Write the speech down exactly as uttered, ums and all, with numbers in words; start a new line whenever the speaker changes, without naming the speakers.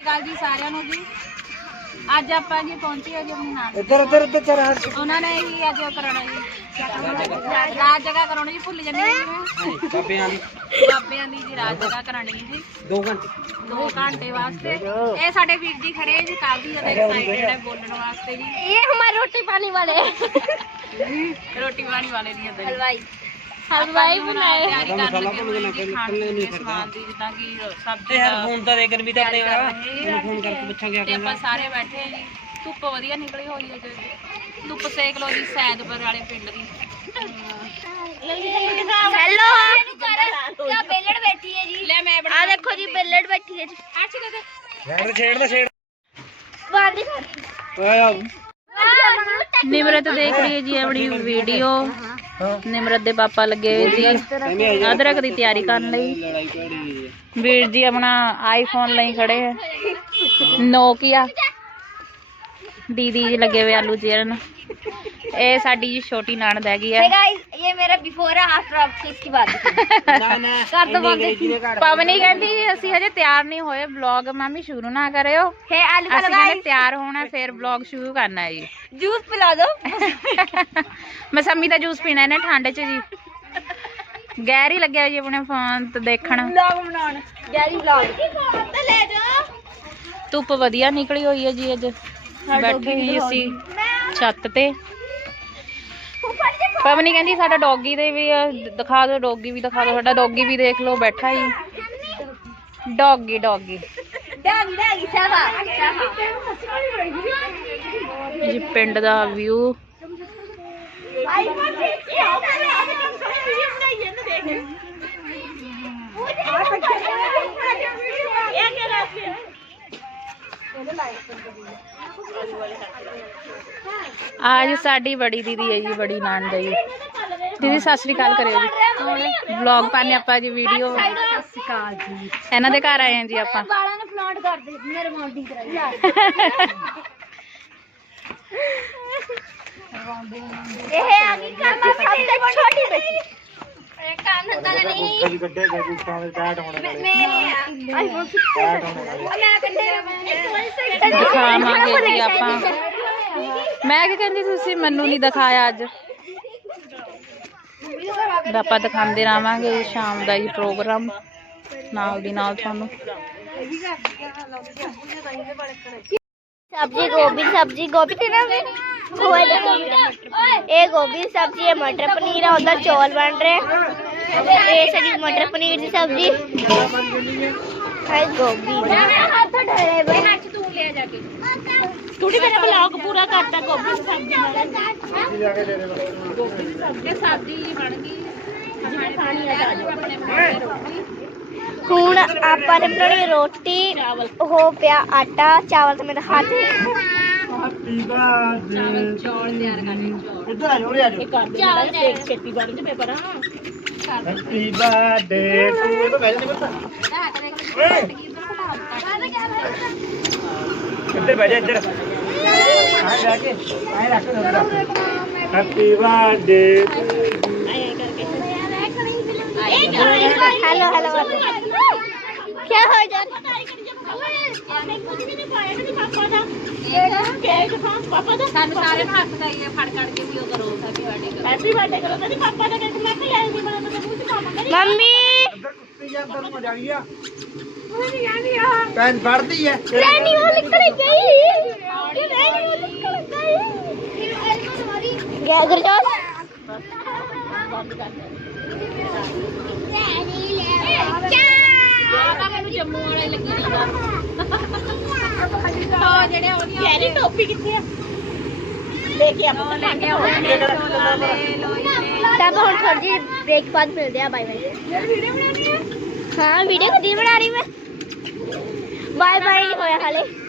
ਅਕਾਲ ਜੀ ਸਾਰਿਆਂ ਨੂੰ ਜੀ। ਅੱਜ ਆਪਾਂ ਜੀ ਪਹੁੰਚੇ ਹਾਂ ਜੀ ਆਪਣੇ ਨਾਲ
ਇੱਧਰ ਇੱਧਰ ਇੱਧਰ ਚਰ ਹਟ
ਉਹਨਾਂ ਨੇ ਹੀ ਅੱਜ ਕਰਾਉਣਾ ਜੀ ਰਾਤ ਜਗ੍ਹਾ ਕਰਾਉਣੀ ਜੀ। ਭੁੱਲ ਜਾਂਦੀ ਜੀ ਮੈਂ
ਬਾਬਿਆਂ ਦੀ
ਬਾਬਿਆਂ ਦੀ ਜੀ ਰਾਤ ਜਗ੍ਹਾ ਕਰਾਉਣੀ ਜੀ
ਦੋ ਘੰਟੇ
ਦੋ ਘੰਟੇ ਵਾਸਤੇ। ਇਹ ਸਾਡੇ ਵੀਰ ਜੀ ਖੜੇ ਹੈ ਜੀ ਕਾਫੀ ਜ਼ਿਆਦਾ ਐਕਸਾਈਟਡ ਹੈ ਬੋਲਣ ਵਾਸਤੇ ਜੀ।
ਇਹ ਹਮਾਰੇ ਰੋਟੀ ਪਾਣੀ ਵਾਲੇ
ਰੋਟੀ ਪਾਣੀ ਵਾਲੇ ਨਹੀਂ ਅੰਦਰ
ਹਲਵਾਈ ਹਲਵਾਈ ਬਣਾਏ
ਤਿਆਰੀ ਕਰਨ ਲੱਗੇ ਹੋਏ ਜੀ ਖਾਣ ਪੀਣ ਦੇ ਸਮਾਨ ਦੀ ਜਿੱਦਾਂ ਕਿ ਸਬਜ਼ੀ
ਯਾਰ
ਦਾ
ਫੋਨ ਤਾਂ ਦੇ ਗਰਮੀ ਤਾਂ ਆਪਣੇ ਵਾਲਾ ਮੈਨੂੰ ਫੋਨ ਕਰਕੇ ਪੁੱਛਾਂਗੇ
ਤੇ ਆਪਾਂ ਸਾਰੇ ਬੈਠੇ ਹਾਂ ਜੀ। ਧੁੱਪ ਵਧੀਆ ਨਿਕਲੀ ਹੋਈ ਹੈ ਜੀ। ਧੁੱਪ ਸੇਕ ਲੋ ਜੀ ਸੈਦਪੁਰ ਵਾਲੇ ਪਿੰਡ ਦੀ।
ਹੈਲੋ ਕਿਆ ਬੇਲੜ ਬੈਠੀ ਹੈ ਜੀ।
ਲੈ ਮੈਂ ਬਣਾ
ਆ ਦੇਖੋ ਜੀ ਬੇਲੜ ਬੈਠੀ ਹੈ ਜੀ।
ਅੱਛ ਦੇ ਦੇ
ਛੇੜ ਛੇੜ ਛੇੜ
ਬਾਂਦੀ
ਆਇਆ
ਨਿਮਰਤ ਦੇਖ ਰਹੀ ਹੈ ਜੀ ਆਪਣੀ ਵੀਡੀਓ। ਨਿਮਰਤ ਦੇ ਪਾਪਾ ਲੱਗੇ ਹੋਏ ਜੀ ਅਦਰਕ ਦੀ ਤਿਆਰੀ ਕਰਨ ਲਈ।
ਲੜਾਈ ਝੜੀ
ਵੀਰ ਜੀ ਆਪਣਾ ਆਈਫੋਨ ਲਈ ਖੜੇ ਹੈ। ਨੋਕੀਆ ਦੀਦੀ ਜੀ ਲੱਗੇ ਹੋਏ ਆਲੂ ਚੀਰਨ। ਇਹ ਸਾਡੀ ਜੀ ਛੋਟੀ ਨਣਦ ਹੈਗੀ ਆ।
गाइस ये मेरा बिफोर है आफ्टर ऑफ इसकी बात
ਨਾ ਨਾ
ਕਰ ਦੋ ਬੰਦ।
ਪਵਨੀ ਕਹਿੰਦੀ ਅਸੀਂ ਹਜੇ ਤਿਆਰ ਨਹੀਂ ਹੋਏ ਵਲੌਗ ਮਾਮੀ ਸ਼ੁਰੂ ਨਾ ਕਰਿਓ।
है आलू
ਅਸੀਂ ਕਹਿੰਦੇ ਤਿਆਰ ਹੋਣਾ ਫਿਰ ਵਲੌਗ ਸ਼ੁਰੂ ਕਰਨਾ ਹੈ ਜੀ।
जूस पिला दो
ਮਸੰਮੀ ਦਾ ਜੂਸ ਪੀਣਾ ਇਹਨੇ ਠੰਡ 'ਚ ਜੀ। ਗੈਰ ਹੀ ਲੱਗਿਆ ਜੀ ਆਪਣੇ ਫੋਨ ਤੇ ਦੇਖਣ।
व्लॉग बनाना गैरी व्लॉग तो ले जाओ।
ਧੁੱਪ ਵਧੀਆ ਨਿਕਲੀ ਹੋਈ ਹੈ ਜੀ। ਅੱਜ ਬੈਠੇ ਹੀ ਅਸੀਂ ਛੱਤ ਤੇ। ਪਵਨੀ ਕਹਿੰਦੀ ਸਾਡਾ ਡੌਗੀ ਦੇ ਵੀ ਦਿਖਾ ਦਿਓ ਡੌਗੀ ਵੀ ਦਿਖਾ ਦਿਓ। ਸਾਡਾ ਡੌਗੀ ਵੀ ਦੇਖ ਲਓ ਬੈਠਾ ਹੀ ਡੌਗੀ ਡੌਗੀ
डैग डैग सावा
ਜੀ ਪਿੰਡ ਦਾ ਵਿਊ।
आईफोन देखिए हम सोने वीडियो बनाई है ना देख ये क्या रात है
आज साडी बड़ी दीदी है जी बड़ी नंद है जी। दीदी सत श्री अकाल करियो जी। व्लॉग पाने आपा जी वीडियो इन्हां दे घर आए हैं जी आपा।
बाला ने फ्लॉन्ट कर दे मेरे मॉडलिंग कराई ये आगे करना सबसे छोटी बेटी एक काम धंधा नहीं
ਕਦੀ ਗੱਡੇ ਗੱਡੀ ਸਾਹਮਣੇ ਬੈਠ ਹੋਣਾ
मेरे आईफोन मैं कंडे
दिखावांगे जी आपा। मैं क्या कहंदी तुसी मैनू नहीं दिखाया अज ਆਪਾਂ ਦਿਖਾਉਂਦੇ ਰਹਾਂਗੇ ਸ਼ਾਮ ਦਾ ਜੀ ਪ੍ਰੋਗਰਾਮ ਨਾਲ ਦੀ ਨਾਲ ਤੁਹਾਨੂੰ।
सब्जी गोभी सब्जी गोभी थी ना ये गोभी सब्जी है मटर पनीर है उधर चौल बन रहे ये सभी मटर पनीर की सब्जी है गोभी थोड़ी मेरा ब्लॉग पूरा करता गोभी सब्जी
सब्जी बन गई
ਹੁਣ ਆਪਾਂ ਨੇ ਬਣਾਉਣੀ ਰੋਟੀ ਉਹ ਪਿਆ ਆਟਾ ਚਾਵਲ ਤੇ ਮੇਰੇ ਹੱਥ
ਹੈਪੀ ਬਰਥਡੇ
ਚੌਲ ਤਿਆਰ ਕਰਨੇ ਚੌਲ
ਇੱਧਰ ਆ ਜੋੜੇ ਆ ਜੋ
ਚਾਵਲ ਤੇ
ਛੇਤੀ ਬਣ ਜੇ ਪੇਪਰ
ਹੈਪੀ ਬਰਥਡੇ ਤੂੰ ਇਹ ਤਾਂ ਬੈਠ ਨਹੀਂ ਬੱਤਾ ਇੱਧਰ ਬੈਠ ਜਾ ਇੱਧਰ ਆਏ ਬੈਠ ਕੇ ਆਏ ਰੱਖ ਦੇ ਹੈਪੀ ਬਰਥਡੇ
हेलो हेलो क्या हो जाता
ਸਾਨੂੰ ਸਾਰੇ ਹੱਥ ਲਾਈਏ ਫੜ ਕੱਢ ਕੇ ਵੀ ਉਹ ਕਰੋ ਹੈਪੀ ਬਰਥਡੇ ਕਰੋ।
हैप्पी बर्थडे करो पापा का केक मैं खिलाऊं भी बड़ा तो मुंह से खाऊंगा मम्मी
ਇੱਧਰ ਕੁੱਤੀ ਜਾਂ ਅੰਦਰ ਨੂੰ ਜਾ ਗਈ ਆ ਪੈਨ ਫੜਦੀ ਹੈ
रानी वो निकल गई ये रानी वो निकल गई क्या कर जाओ
ਮੈਨੂੰ ਜੰਮੂ ਵਾਲੇ ਲੱਗੀ ਜਾਂਦਾ ਜਿਹੜੇ ਉਹਦੀਆਂ
यारी टोपी कितनी है लेके आ
ਲੈ ਕੇ ਆਉਂਦੇ
तब हम थोड़ी जी ब्रेक बाद मिलते हैं बाय बाय वीडियो बनानी है हाँ वीडियो कदी बना रही मैं बाय बाय नहीं होया हाले